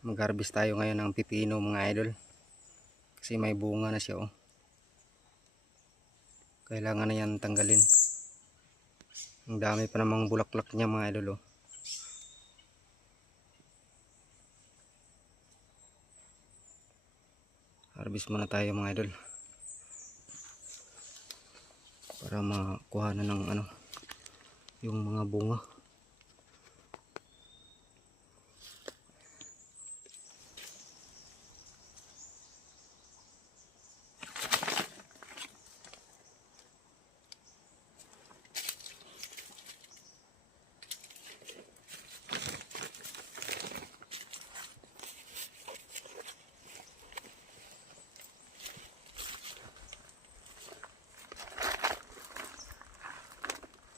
Mag-harvest tayo ngayon ng pipino mga idol. Kasi may bunga na siya oh. Kailangan na yan tanggalin. Ang dami pa namang bulaklak niya mga idol oh. Harvest muna tayo mga idol. Para makuha na ng yung mga bunga.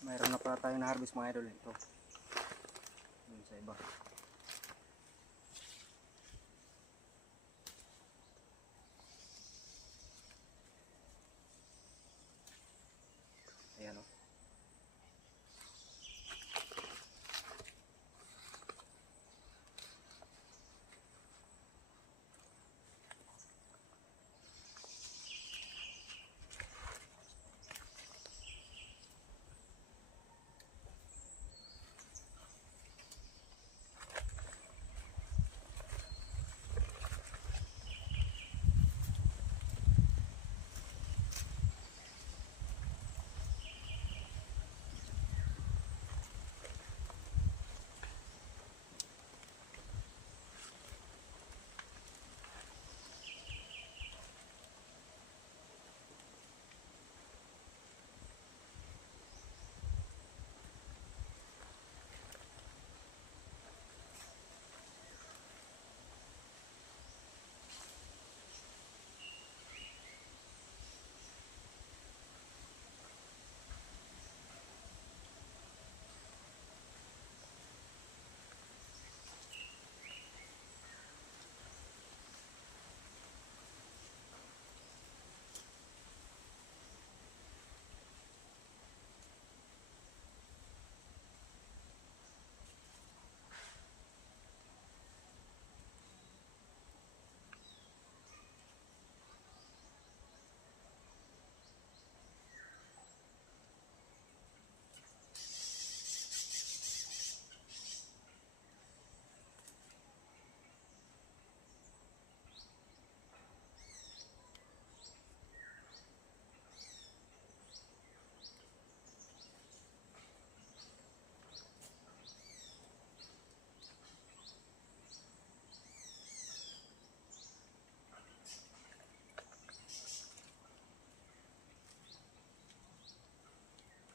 Mayroon na pala tayo na harvest mga idol ito.